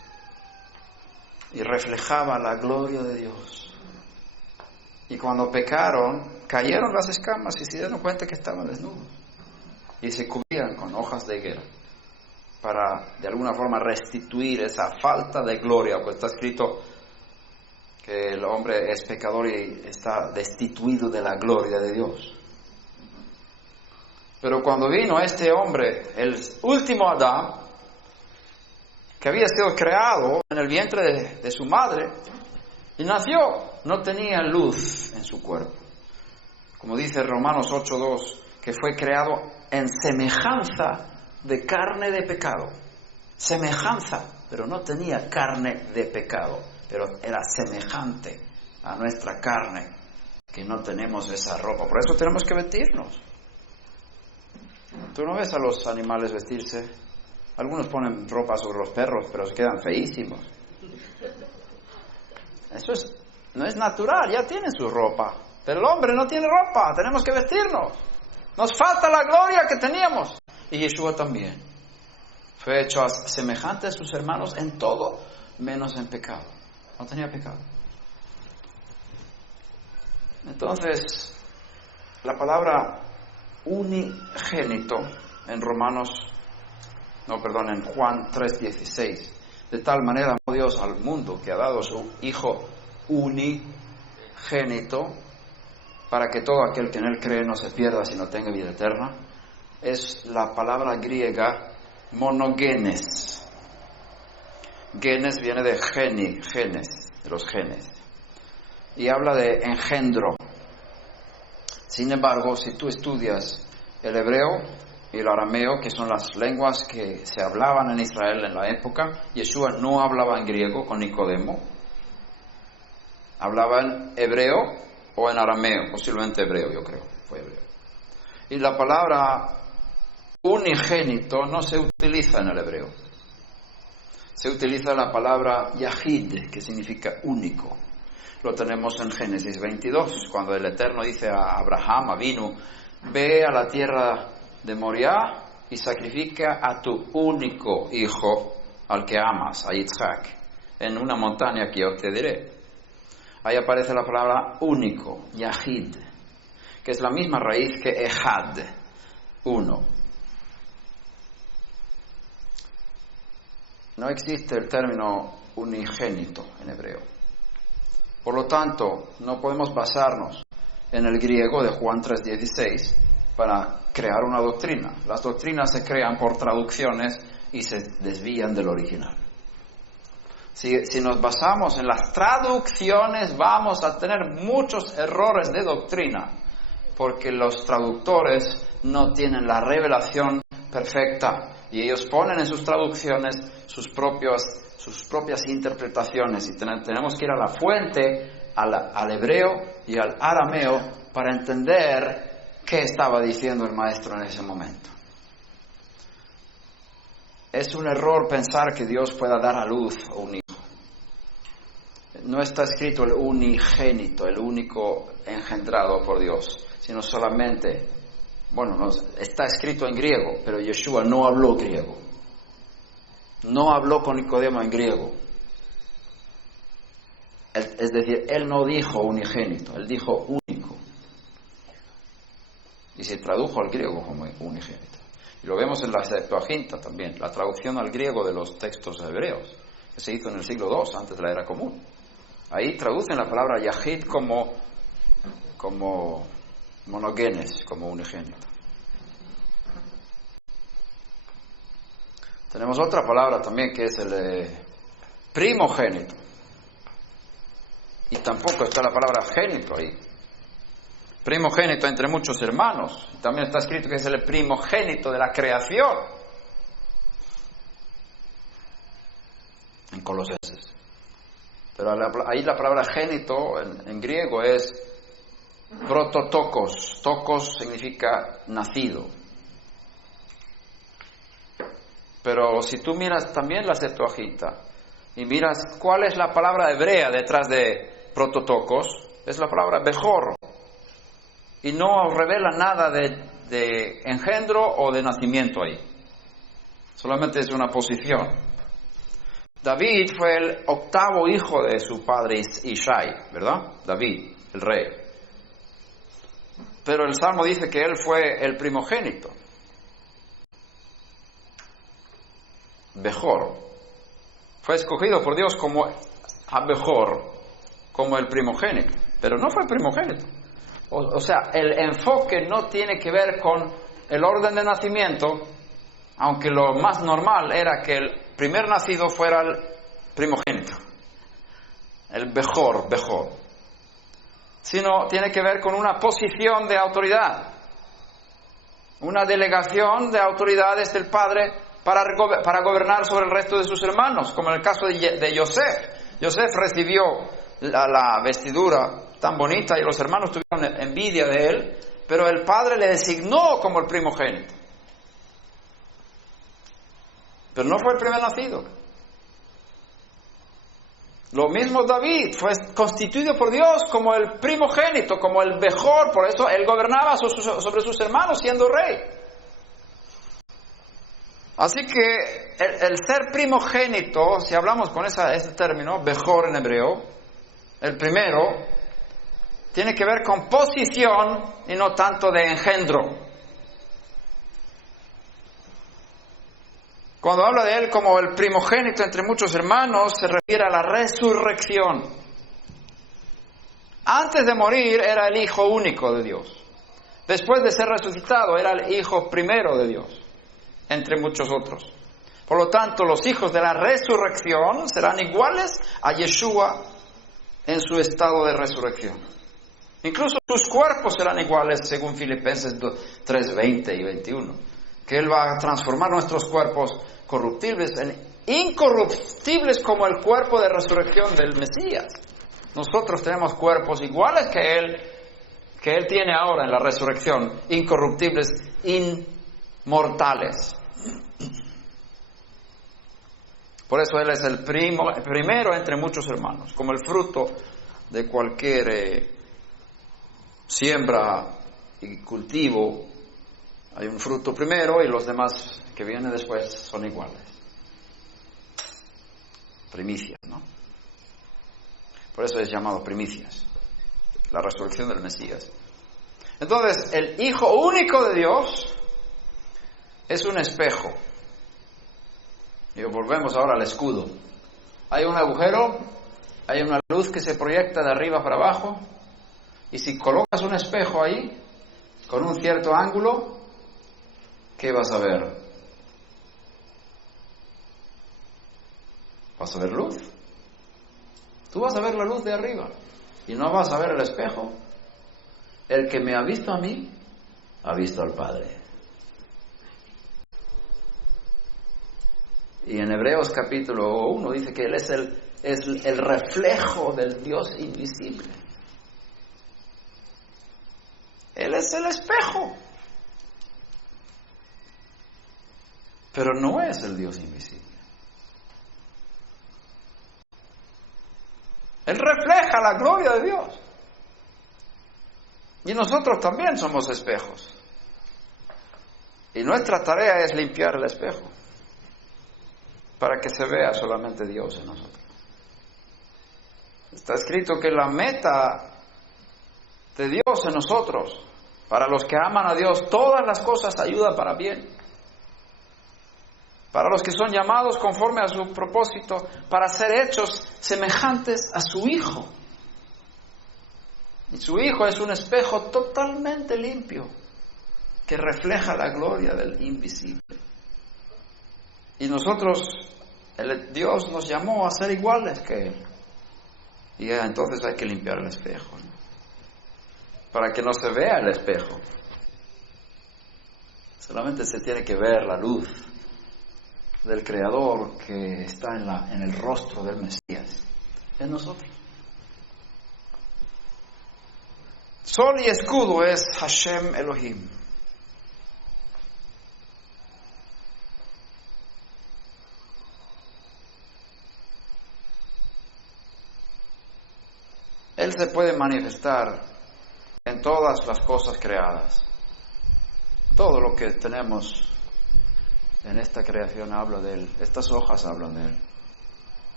Y reflejaba la gloria de Dios. Y cuando pecaron, cayeron las escamas y se dieron cuenta que estaban desnudos. Y se cubrían con hojas de higuera para, de alguna forma, restituir esa falta de gloria. Pues está escrito que el hombre es pecador y está destituido de la gloria de Dios. Pero cuando vino este hombre, el último Adán, que había sido creado en el vientre de su madre, y nació, no tenía luz en su cuerpo. Como dice Romanos 8:2, que fue creado en semejanza de carne de pecado. Semejanza, pero no tenía carne de pecado, pero era semejante a nuestra carne, que no tenemos esa ropa. Por eso tenemos que vestirnos. Tú no ves a los animales vestirse. Algunos ponen ropa sobre los perros, pero se quedan feísimos. Eso no es natural, ya tienen su ropa. Pero el hombre no tiene ropa, tenemos que vestirnos. Nos falta la gloria que teníamos. Y Yeshua también. Fue hecho semejante a sus hermanos en todo, menos en pecado. No tenía pecado. Entonces, la palabra unigénito en en Juan 3:16. De tal manera amó Dios al mundo que ha dado su Hijo unigénito para que todo aquel que en él cree no se pierda sino tenga vida eterna. Es la palabra griega monogenes. Genes viene de genes, de los genes. Y habla de engendro. Sin embargo, si tú estudias el hebreo y el arameo, que son las lenguas que se hablaban en Israel en la época, Yeshua no hablaba en griego con Nicodemo, hablaba en hebreo o en arameo, posiblemente hebreo, yo creo, fue hebreo. Y la palabra unigénito no se utiliza en el hebreo, se utiliza la palabra yahid, que significa único. Lo tenemos en Génesis 22, cuando el Eterno dice a Abraham, Avinu, ve a la tierra de Moriah y sacrifica a tu único hijo, al que amas, a Yitzhak, en una montaña que yo te diré. Ahí aparece la palabra único, yahid, que es la misma raíz que ejad, uno. No existe el término unigénito en hebreo. Por lo tanto, no podemos basarnos en el griego de Juan 3:16 para crear una doctrina. Las doctrinas se crean por traducciones y se desvían del original. Si nos basamos en las traducciones, vamos a tener muchos errores de doctrina, porque los traductores no tienen la revelación perfecta y ellos ponen en sus traducciones sus propias interpretaciones, y tenemos que ir a la fuente, al hebreo y al arameo, para entender qué estaba diciendo el maestro en ese momento. Es un error pensar que Dios pueda dar a luz un hijo. No está escrito el unigénito, el único engendrado por Dios, sino solamente, está escrito en griego, pero Yeshua no habló griego. No habló con Nicodemo en griego. Es decir, él no dijo unigénito, él dijo único. se tradujo al griego como unigénito. Y lo vemos en la Septuaginta también, la traducción al griego de los textos hebreos, que se hizo en el siglo II, antes de la era común. Ahí traducen la palabra Yahid como monogenes, como unigénito. Tenemos otra palabra también que es el primogénito. Y tampoco está la palabra génito ahí. Primogénito entre muchos hermanos. También está escrito que es el primogénito de la creación. En Colosenses. Pero ahí la palabra génito en griego es prototokos. Tokos significa nacido. Pero si tú miras también la Septuaginta y miras cuál es la palabra hebrea detrás de prototokos, es la palabra bejor. Y no revela nada de engendro o de nacimiento ahí. Solamente es una posición. David fue el 8º hijo de su padre Ishai, ¿verdad? David, el rey. Pero el Salmo dice que él fue el primogénito. Bejor. Fue escogido por Dios como Abejor, como el primogénito. Pero no fue el primogénito. O sea, el enfoque no tiene que ver con el orden de nacimiento, aunque lo más normal era que el primer nacido fuera el primogénito, el bejor, sino tiene que ver con una posición de autoridad, una delegación de autoridades del padre para gobernar sobre el resto de sus hermanos, como en el caso de Yosef. Yosef recibió la vestidura tan bonita y los hermanos tuvieron envidia de él, pero el padre le designó como el primogénito. Pero no fue el primer nacido. Lo mismo David fue constituido por Dios como el primogénito, como el mejor, por eso él gobernaba sobre sus hermanos siendo rey. Así que el ser primogénito, si hablamos con ese término, mejor en hebreo, el primero, tiene que ver con posición y no tanto de engendro. Cuando habla de él como el primogénito entre muchos hermanos, se refiere a la resurrección. Antes de morir era el hijo único de Dios. Después de ser resucitado era el hijo primero de Dios, entre muchos otros. Por lo tanto, los hijos de la resurrección serán iguales a Yeshua en su estado de resurrección. Incluso sus cuerpos serán iguales, según Filipenses 3:20 y 21, que Él va a transformar nuestros cuerpos corruptibles en incorruptibles como el cuerpo de resurrección del Mesías. Nosotros tenemos cuerpos iguales que Él tiene ahora en la resurrección, incorruptibles, inmortales. Por eso Él es el primero entre muchos hermanos, como el fruto de cualquier siembra y cultivo. Hay un fruto primero y los demás que vienen después son iguales. Primicias, ¿no? Por eso es llamado primicias, la resurrección del Mesías. Entonces, el Hijo único de Dios es un espejo. Y volvemos ahora al escudo. Hay un agujero, hay una luz que se proyecta de arriba para abajo, y si colocas un espejo ahí, con un cierto ángulo, ¿qué vas a ver? ¿Vas a ver luz? Tú vas a ver la luz de arriba y no vas a ver el espejo. El que me ha visto a mí, ha visto al Padre. Y en Hebreos capítulo 1 dice que Él es el reflejo del Dios invisible. Él es el espejo. Pero no es el Dios invisible. Él refleja la gloria de Dios. Y nosotros también somos espejos. Y nuestra tarea es limpiar el espejo, para que se vea solamente Dios en nosotros. Está escrito que la meta de Dios en nosotros Para los que aman a Dios, todas las cosas ayudan para bien. Para los que son llamados conforme a su propósito, para ser hechos semejantes a su Hijo. Y su Hijo es un espejo totalmente limpio, que refleja la gloria del invisible. Y nosotros, Dios nos llamó a ser iguales que Él. Y entonces hay que limpiar el espejo, ¿no? Para que no se vea el espejo. Solamente se tiene que ver la luz del Creador que está en el rostro del Mesías, en nosotros. Sol y escudo es Hashem Elohim. Él se puede manifestar en todas las cosas creadas. Todo lo que tenemos en esta creación habla de Él. Estas hojas hablan de Él.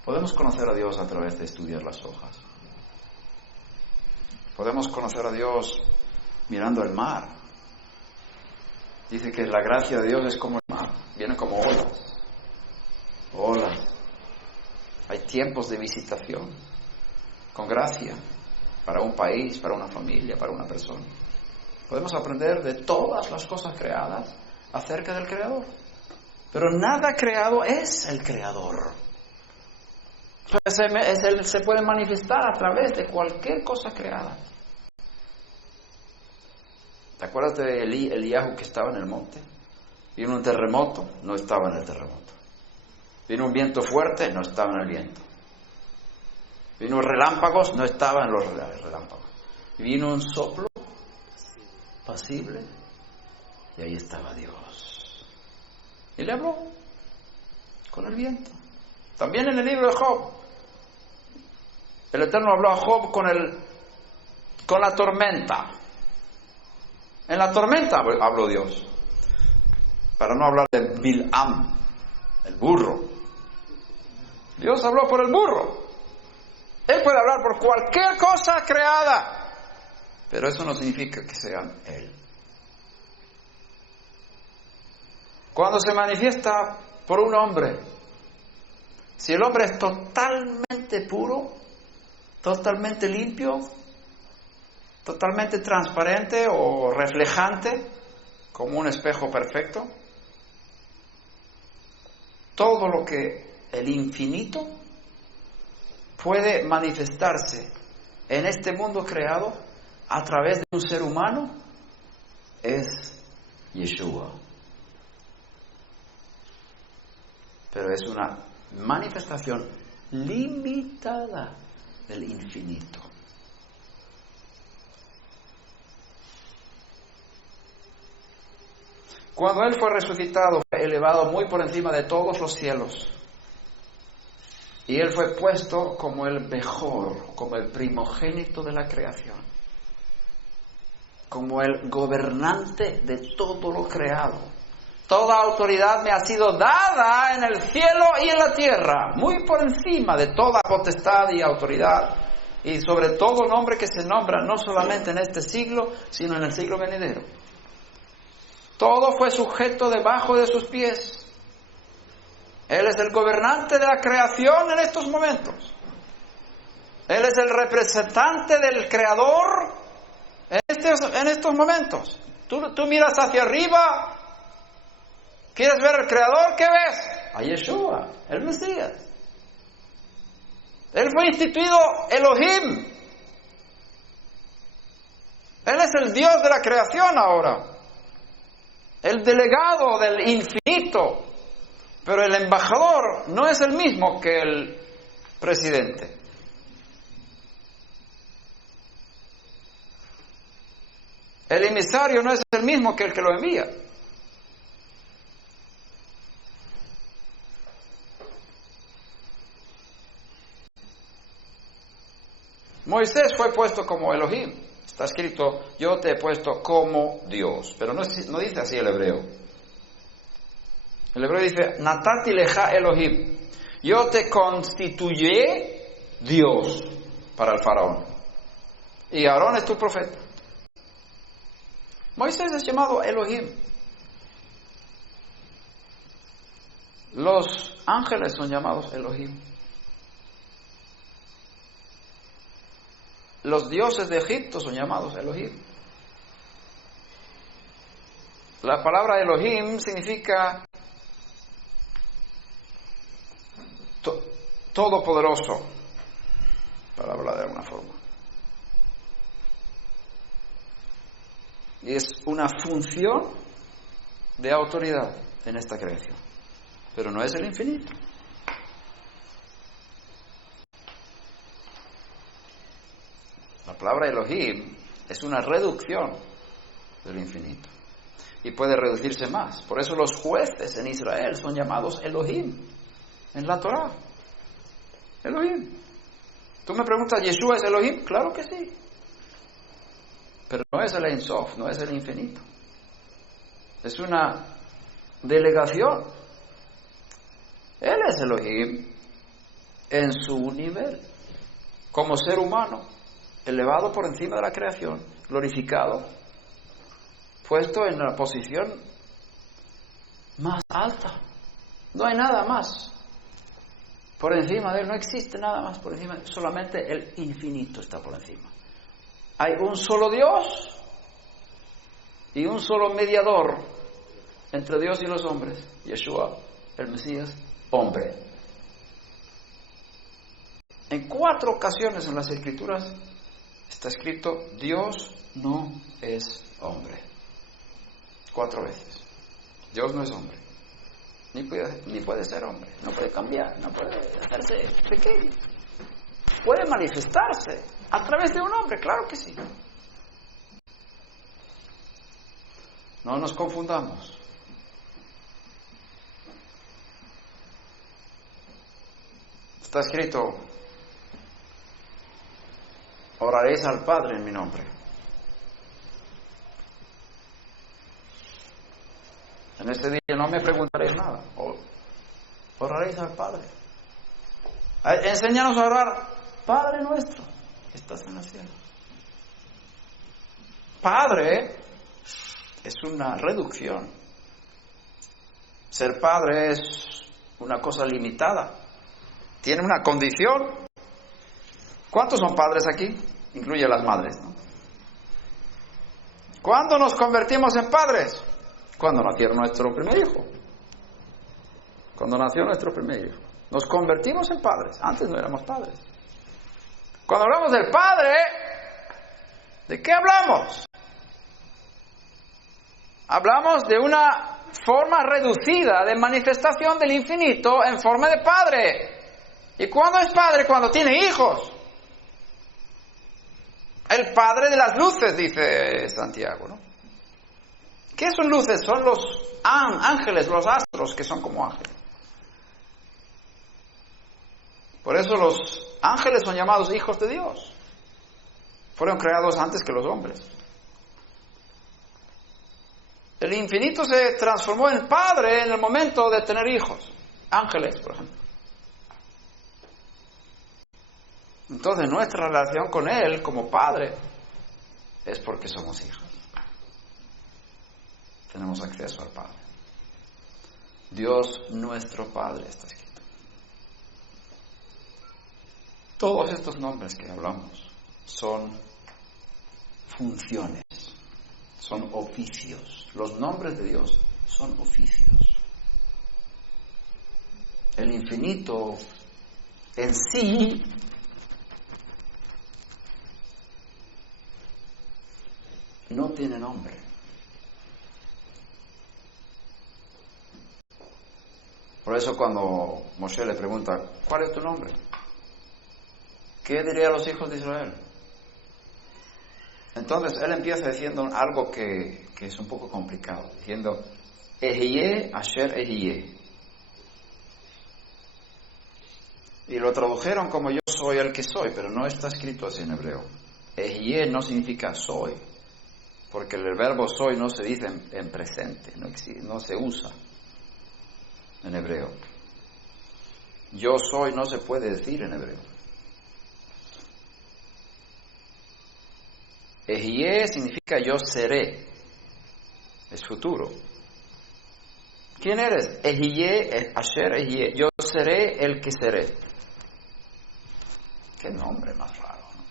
Podemos conocer a Dios a través de estudiar las hojas. Podemos conocer a Dios mirando el mar. Dice que la gracia de Dios es como el mar. Viene como olas. Olas. Hay tiempos de visitación con gracia para un país, para una familia, para una persona. Podemos aprender de todas las cosas creadas acerca del Creador. Pero nada creado es el Creador. Él se puede manifestar a través de cualquier cosa creada. ¿Te acuerdas de Eliyahu que estaba en el monte? Vino un terremoto, no estaba en el terremoto. Vino un viento fuerte, no estaba en el viento. Vino relámpagos, no estaba en los relámpagos. Vino un soplo pasible y ahí estaba Dios. Y le habló con el viento. También en el libro de Job, el Eterno habló a Job con la tormenta. En la tormenta habló Dios. Para no hablar de Bilam, el burro. Dios habló por el burro. Él puede hablar por cualquier cosa creada, pero eso no significa que sea Él. Cuando se manifiesta por un hombre, si el hombre es totalmente puro, totalmente limpio, totalmente transparente o reflejante, como un espejo perfecto, todo lo que el infinito puede manifestarse en este mundo creado a través de un ser humano es Yeshua. Pero es una manifestación limitada del infinito. Cuando Él fue resucitado, fue elevado muy por encima de todos los cielos. Y Él fue puesto como el mejor, como el primogénito de la creación, como el gobernante de todo lo creado. Toda autoridad me ha sido dada en el cielo y en la tierra, muy por encima de toda potestad y autoridad, y sobre todo nombre que se nombra, no solamente en este siglo, sino en el siglo venidero. Todo fue sujeto debajo de sus pies. Él es el gobernante de la creación en estos momentos. Él es el representante del Creador en estos momentos. Tú miras hacia arriba, ¿quieres ver al Creador? ¿Qué ves? A Yeshua, el Mesías. Él fue instituido Elohim. Él es el Dios de la creación ahora. El delegado del infinito. Pero el embajador no es el mismo que el presidente. El emisario no es el mismo que el que lo envía. Moisés fue puesto como Elohim. Está escrito, yo te he puesto como Dios. Pero no dice así el hebreo. El hebreo dice, Natati leja Elohim. Yo te constituyé Dios para el faraón. Y Aarón es tu profeta. Moisés es llamado Elohim. Los ángeles son llamados Elohim. Los dioses de Egipto son llamados Elohim. La palabra Elohim significa todopoderoso, para hablar de alguna forma. Y es una función de autoridad en esta creación, pero no es el infinito. La palabra Elohim es una reducción del infinito y puede reducirse más. Por eso los jueces en Israel son llamados Elohim en la Torá. Elohim. Tú me preguntas, ¿Yeshua es Elohim? Claro que sí. Pero no es el Ein Sof, no es el infinito. Es una delegación. Él es Elohim en su nivel, como ser humano, elevado por encima de la creación, glorificado, puesto en la posición más alta. No hay nada más por encima de él, no existe nada más por encima, solamente el infinito está por encima. Hay un solo Dios y un solo mediador entre Dios y los hombres, Yeshua, el Mesías, hombre. En 4 ocasiones en las Escrituras está escrito, Dios no es hombre. 4 veces. Dios no es hombre. Ni puede ser hombre. No puede cambiar, no puede hacerse pequeño. Puede manifestarse a través de un hombre, claro que sí. No nos confundamos. Está escrito, oraréis al Padre en mi nombre. En ese día no me preguntaréis nada. Oraréis al Padre. Enséñanos a orar, Padre nuestro, que estás en el cielo. Padre es una reducción. Ser padre es una cosa limitada. Tiene una condición. ¿Cuántos son padres aquí? Incluye a las madres, ¿no? ¿Cuándo nos convertimos en padres? Cuando nació nuestro primer hijo. Cuando nació nuestro primer hijo. Nos convertimos en padres. Antes no éramos padres. Cuando hablamos del Padre, ¿de qué hablamos? Hablamos de una forma reducida de manifestación del infinito en forma de Padre. ¿Y cuándo es Padre? Cuando tiene hijos. El Padre de las luces, dice Santiago, ¿no? ¿Qué son luces? Son los ángeles, los astros, que son como ángeles. Por eso los ángeles son llamados hijos de Dios. Fueron creados antes que los hombres. El infinito se transformó en Padre en el momento de tener hijos. Ángeles, por ejemplo. Entonces nuestra relación con Él como Padre es porque somos hijos. Tenemos acceso al Padre. Dios nuestro Padre está escrito. Todos estos nombres que hablamos son funciones, son oficios. Los nombres de Dios son oficios. El infinito en sí no tiene nombre. Por eso cuando Moshe le pregunta, ¿cuál es tu nombre? ¿Qué diría a los hijos de Israel? Entonces él empieza diciendo algo que es un poco complicado, diciendo Ehiyeh Asher Ehiyeh. Y lo tradujeron como yo soy el que soy, pero no está escrito así en hebreo. Ehiyeh no significa soy, porque el verbo soy no se dice en presente, no se usa en hebreo. Yo soy no se puede decir en hebreo. Ehiyeh significa yo seré. es futuro. ¿Quién eres? Ejie, Asher Ejie, yo seré el que seré. Qué nombre más raro, ¿no?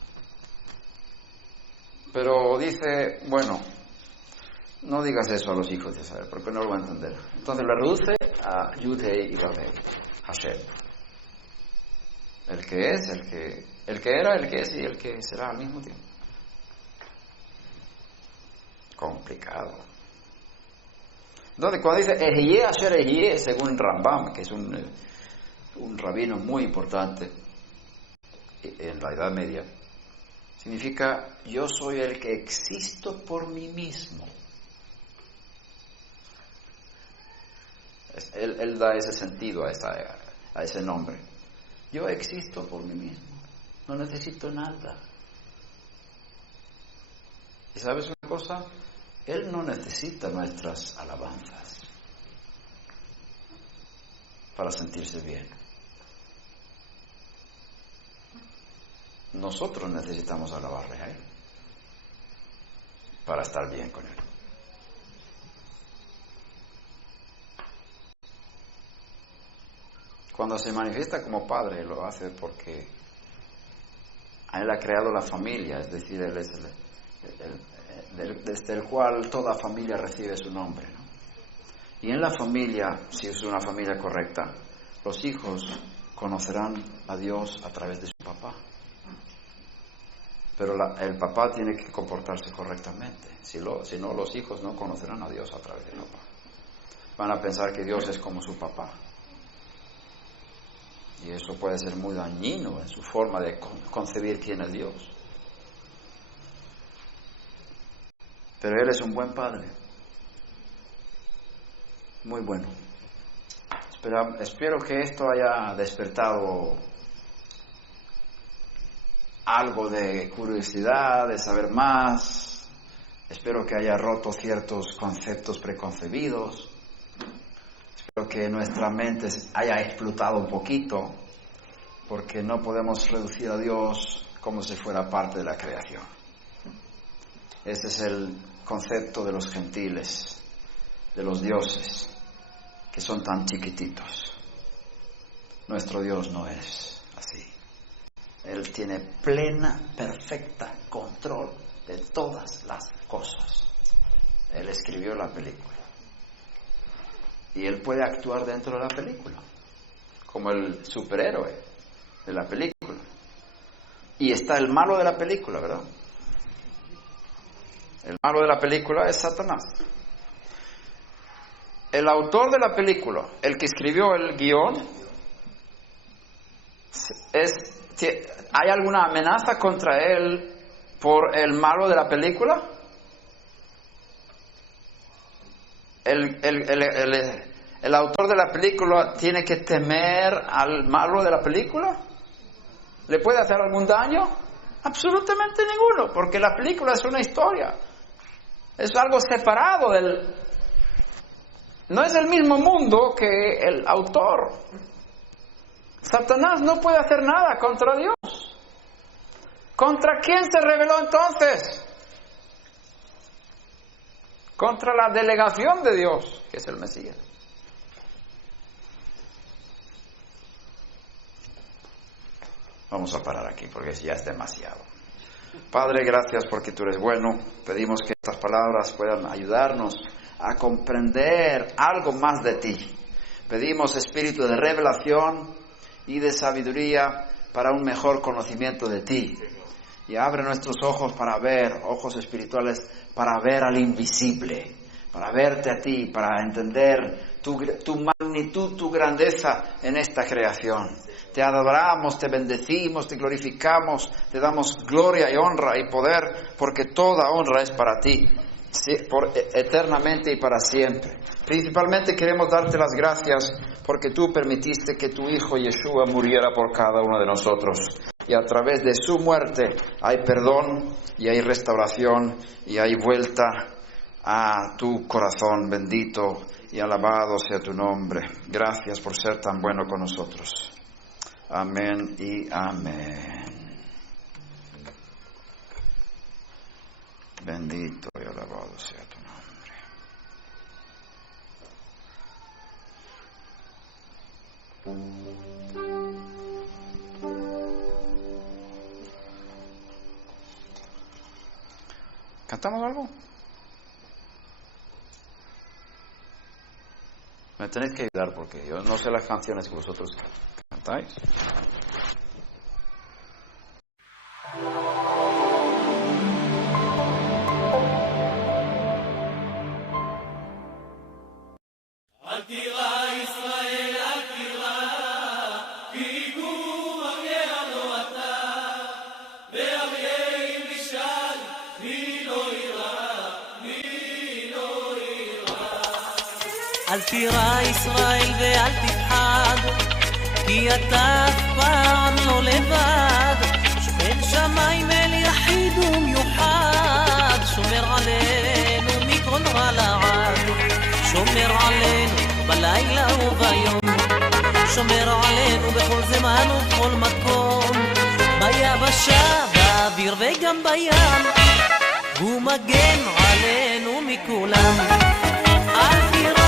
Pero dice, bueno, no digas eso a los hijos de Israel, porque no lo van a entender. Entonces lo reduce a Yud, Hei y Vav Hei, Hashem. El que es, el que era, el que es y el que será al mismo tiempo. Complicado. Entonces, cuando dice Ejie, Asher Ejie, según Rambam, que es un rabino muy importante en la Edad Media, significa yo soy el que existo por mí mismo. Él da ese sentido a ese nombre. Yo existo por mí mismo. No necesito nada. ¿Y sabes una cosa? Él no necesita nuestras alabanzas para sentirse bien. Nosotros necesitamos alabarle a Él para estar bien con Él. Cuando se manifiesta como Padre, lo hace porque Él ha creado la familia, es decir, Él es desde el cual toda familia recibe su nombre, ¿no? Y en la familia, si es una familia correcta, los hijos conocerán a Dios a través de su papá. Pero el papá tiene que comportarse correctamente. Si no, los hijos no conocerán a Dios a través del papá. Van a pensar que Dios es como su papá. Y eso puede ser muy dañino en su forma de concebir quién es Dios. Pero Él es un buen Padre. Muy bueno. Espero que esto haya despertado algo de curiosidad, de saber más. Espero que haya roto ciertos conceptos preconcebidos. Espero que nuestra mente haya explotado un poquito, porque no podemos reducir a Dios como si fuera parte de la creación. Ese es el concepto de los gentiles, de los dioses, que son tan chiquititos. Nuestro Dios no es así. Él tiene plena, perfecta control de todas las cosas. Él escribió la película. Y Él puede actuar dentro de la película, como el superhéroe de la película. Y está el malo de la película, ¿verdad? El malo de la película es Satanás. El autor de la película, el que escribió el guión, ¿hay alguna amenaza contra él por el malo de la película? ¿El autor de la película tiene que temer al malo de la película? ¿Le puede hacer algún daño? Absolutamente ninguno, porque la película es una historia. Es algo separado no es el mismo mundo que el autor. Satanás no puede hacer nada contra Dios. ¿Contra quién se rebeló entonces? Contra la delegación de Dios, que es el Mesías. Vamos a parar aquí porque ya es demasiado. Padre, gracias porque tú eres bueno. Pedimos que estas palabras puedan ayudarnos a comprender algo más de ti. Pedimos espíritu de revelación y de sabiduría para un mejor conocimiento de ti. Y abre nuestros ojos para ver, ojos espirituales, para ver al invisible, para verte a ti, para entender tu magnitud, tu grandeza en esta creación. Te adoramos, te bendecimos, te glorificamos, te damos gloria y honra y poder, porque toda honra es para ti, eternamente y para siempre. Principalmente queremos darte las gracias porque tú permitiste que tu Hijo Yeshua muriera por cada uno de nosotros. Y a través de su muerte hay perdón y hay restauración y hay vuelta a tu corazón bendito y alabado sea tu nombre. Gracias por ser tan bueno con nosotros. Amén y amén. Bendito y alabado sea tu nombre. ¿Cantamos algo? Me tenéis que ayudar porque yo no sé las canciones que vosotros cantáis. אל תירא ישראל ואל תפחד, כי אתה אף פעם לא לבד. שוכן שמיים אל יחיד ומיוחד, שומר עלינו מכל רע לעד. שומר עלינו בלילה וביום, שומר עלינו בכל זמן ובכל מקום, ביבשה, באוויר וגם בים. הוא מגן עלינו מכולם. אל תירא